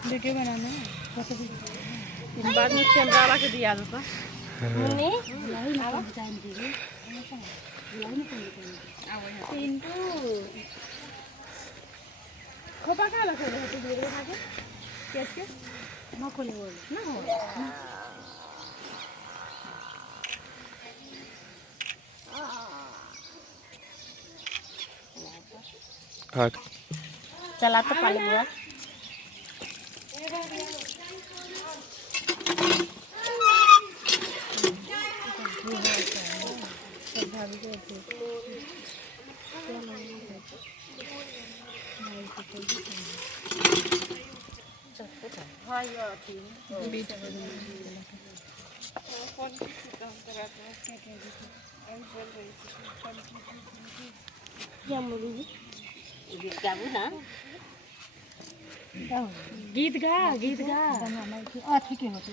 video बनाना है photo भी बाद में कैमरा वाला के दिया दो तो मम्मी आवा टाइम दीजिए पिंटू खोपा का लगा है तो वीडियो बना के कैसे ना खोले बोल ना हो चला तो पाले बुआ गीत गा अथी के होते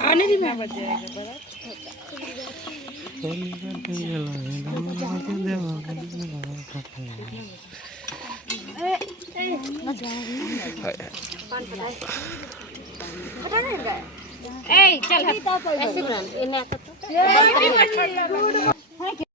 आने दी मैं बच जाएगा बड़ा चल ऐसे बना इन्हें